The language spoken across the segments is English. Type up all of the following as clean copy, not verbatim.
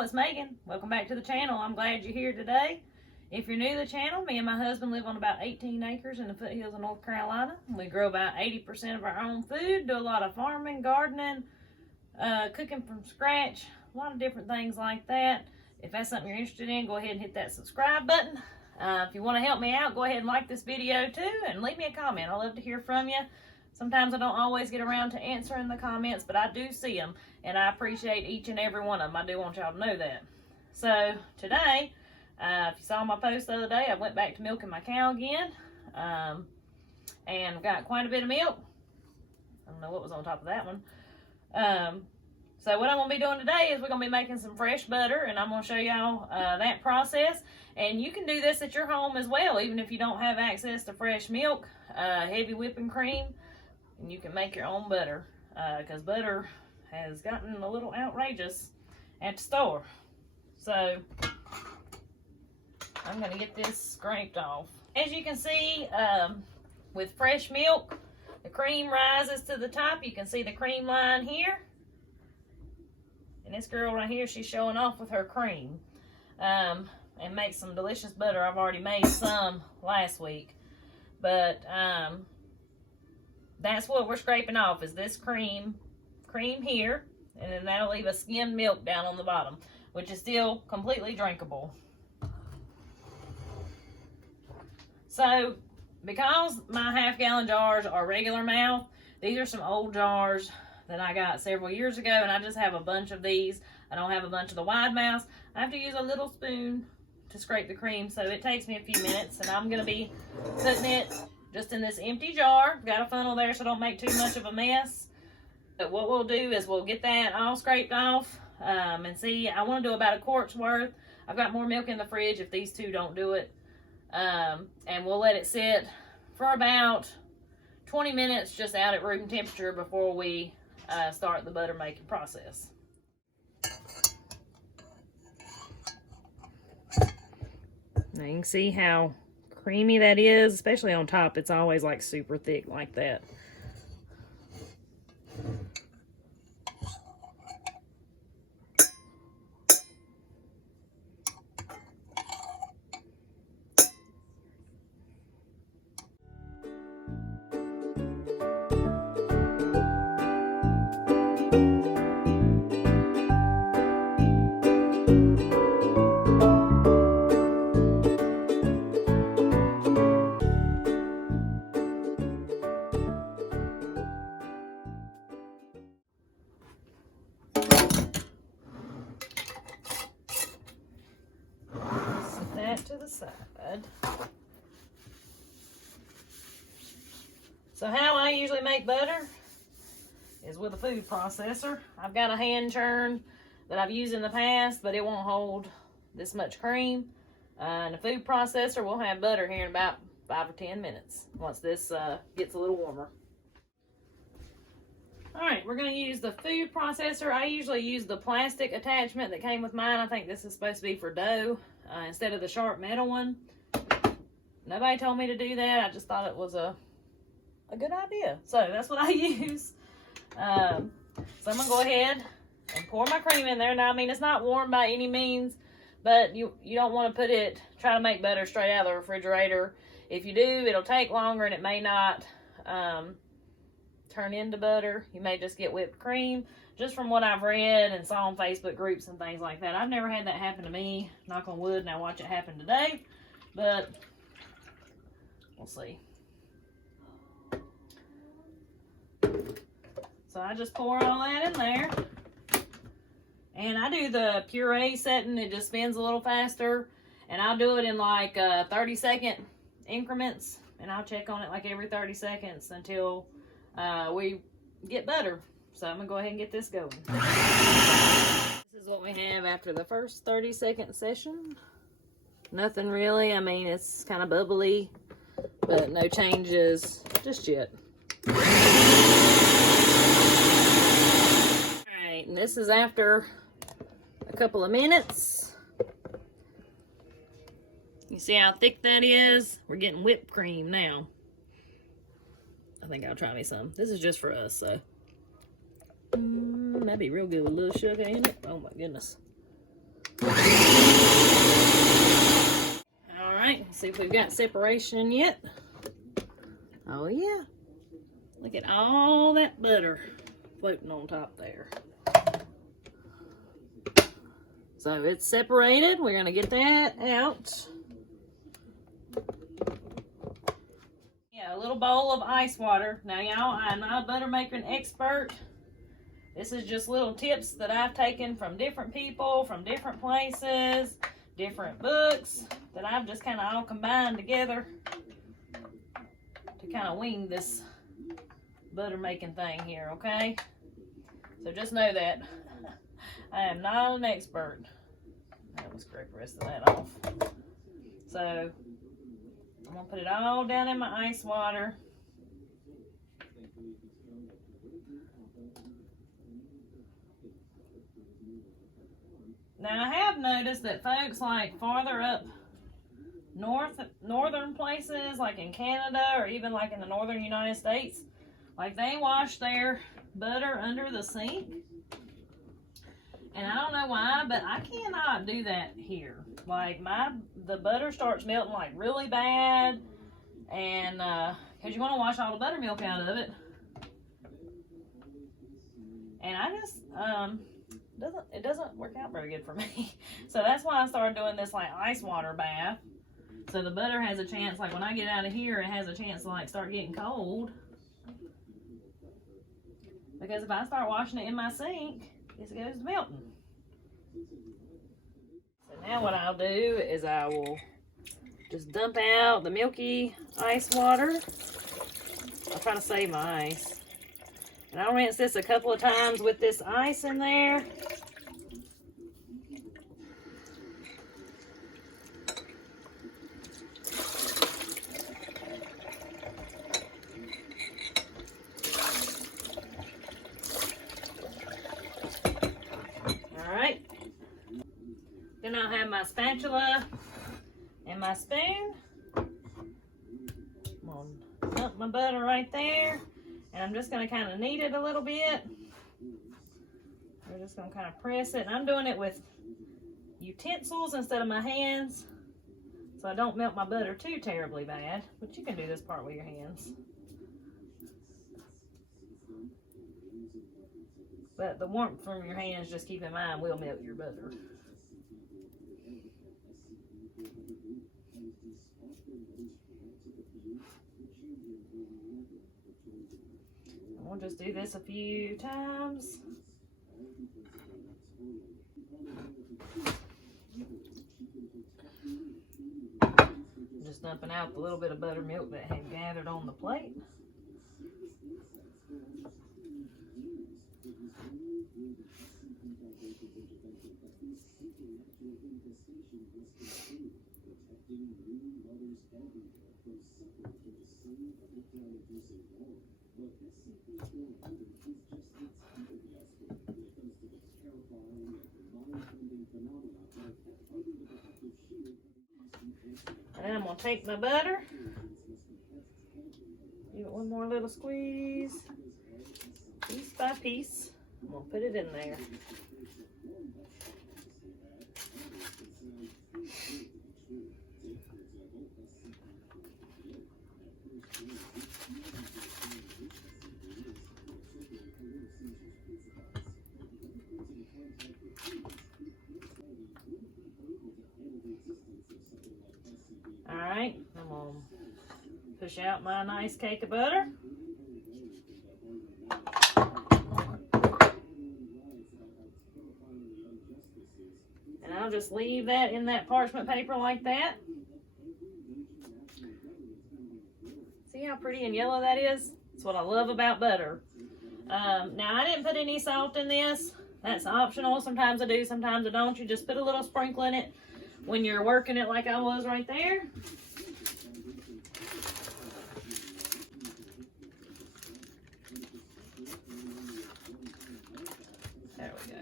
y'all, it's Megan. Welcome back to the channel. I'm glad you're here today. If you're new to the channel, me and my husband live on about 18 acres in the foothills of North Carolina. We grow about 80% of our own food, do a lot of farming, gardening, cooking from scratch, a lot of different things like that. If that's something you're interested in, go ahead and hit that subscribe button. If you want to help me out, go ahead and like this video too and leave me a comment. I love to hear from you. Sometimes I don't always get around to answering the comments, but I do see them, and I appreciate each and every one of them. I do want y'all to know that. So today, if you saw my post the other day, I went back to milking my cow again, and got quite a bit of milk. I don't know what was on top of that one. So what I'm going to be doing today is we're going to be making some fresh butter, and I'm going to show y'all that process. And you can do this at your home as well, even if you don't have access to fresh milk, heavy whipping cream. And you can make your own butter, because butter has gotten a little outrageous at the store. So I'm going to get this scraped off. As you can see, with fresh milk, the cream rises to the top. You can see the cream line here. And this girl right here, she's showing off with her cream. And makes some delicious butter. I've already made some last week. But that's what we're scraping off, is this cream here, and then that'll leave a skimmed milk down on the bottom, which is still completely drinkable. So because my half-gallon jars are regular mouth, these are some old jars that I got several years ago, and I just have a bunch of these. I don't have a bunch of the wide mouths. I have to use a little spoon to scrape the cream, so it takes me a few minutes, and I'm going to be putting it just in this empty jar. Got a funnel there so don't make too much of a mess. But what we'll do is we'll get that all scraped off, and see, I want to do about a quart's worth. I've got more milk in the fridge if these two don't do it. And we'll let it sit for about 20 minutes just out at room temperature before we start the butter making process. Now you can see how creamy that is, especially on top. It's always like super thick like that. To the side. So how I usually make butter is with a food processor. I've got a hand churn that I've used in the past, but it won't hold this much cream. And a food processor will have butter here in about 5 or 10 minutes once this gets a little warmer. Alright, we're going to use the food processor. I usually use the plastic attachment that came with mine. I think this is supposed to be for dough instead of the sharp metal one. Nobody told me to do that. I just thought it was a good idea. So that's what I use. So I'm going to go ahead and pour my cream in there. Now, I mean, it's not warm by any means, but you don't want to try to make butter straight out of the refrigerator. If you do, it'll take longer and it may not turn into butter. You may just get whipped cream. Just from what I've read and saw on Facebook groups and things like that. I've never had that happen to me. Knock on wood, now watch it happen today. But we'll see. So I just pour all that in there. And I do the puree setting. It just spins a little faster. And I'll do it in like 30-second increments. And I'll check on it like every 30 seconds until we get butter. So I'm going to go ahead and get this going. This is what we have after the first 30-second session. Nothing really. I mean, it's kind of bubbly, but no changes just yet. Alright, and this is after a couple of minutes. You see how thick that is? We're getting whipped cream now. I think I'll try me some. This is just for us, so. That'd be real good with a little sugar in it. Oh my goodness. All right, let's see if we've got separation yet. Oh yeah, look at all that butter floating on top there. So it's separated. We're gonna get that out. Yeah, a little bowl of ice water. Now y'all, I'm not a butter making expert. This is just little tips that I've taken from different people, from different places, different books, that I've just kind of all combined together to kind of wing this butter making thing here, okay? So just know that I am not an expert. Let's scrape the rest of that off. So I'm gonna put it all down in my ice water. Now I have noticed that folks like farther up northern places, like in Canada or even like in the northern United States, like they wash their butter under the sink. And I don't know why, but I cannot do that here. Like the butter starts melting like really bad, and because you want to wash all the buttermilk out of it. And I just it doesn't work out very good for me. So that's why I started doing this like ice water bath. So the butter has a chance, like when I get out of here, it has a chance to like start getting cold. Because if I start washing it in my sink, it goes to melting. So now what I'll do is I will just dump out the milky ice water. I'll try to save my ice. And I'll rinse this a couple of times with this ice in there. Alright. Then I'll have my spatula and my spoon. I'm going to dump my butter right there. And I'm just going to kind of knead it a little bit. We're just going to kind of press it. And I'm doing it with utensils instead of my hands, so I don't melt my butter too terribly bad. But you can do this part with your hands. But the warmth from your hands, just keep in mind, will melt your butter. We'll just do this a few times. Just dumping out the little bit of buttermilk that had gathered on the plate. And then I'm going to take my butter, give it one more little squeeze, piece by piece. I'm going to put it in there. Alright, I'm going to push out my nice cake of butter. And I'll just leave that in that parchment paper like that. See how pretty and yellow that is? That's what I love about butter. Now, I didn't put any salt in this. That's optional. Sometimes I do, sometimes I don't. You just put a little sprinkle in it when you're working it like I was right there. There we go.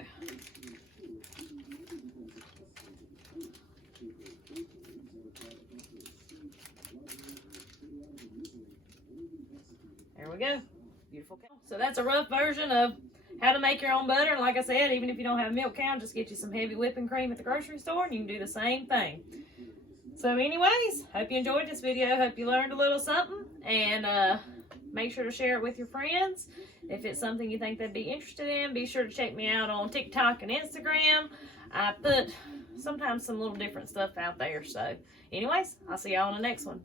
There we go. Beautiful. So that's a rough version of how to make your own butter. And like I said, even if you don't have a milk cow, just get you some heavy whipping cream at the grocery store and you can do the same thing. So anyways, hope you enjoyed this video. Hope you learned a little something. And make sure to share it with your friends. If it's something you think they'd be interested in, be sure to check me out on TikTok and Instagram. I put sometimes some little different stuff out there. So anyways, I'll see y'all on the next one.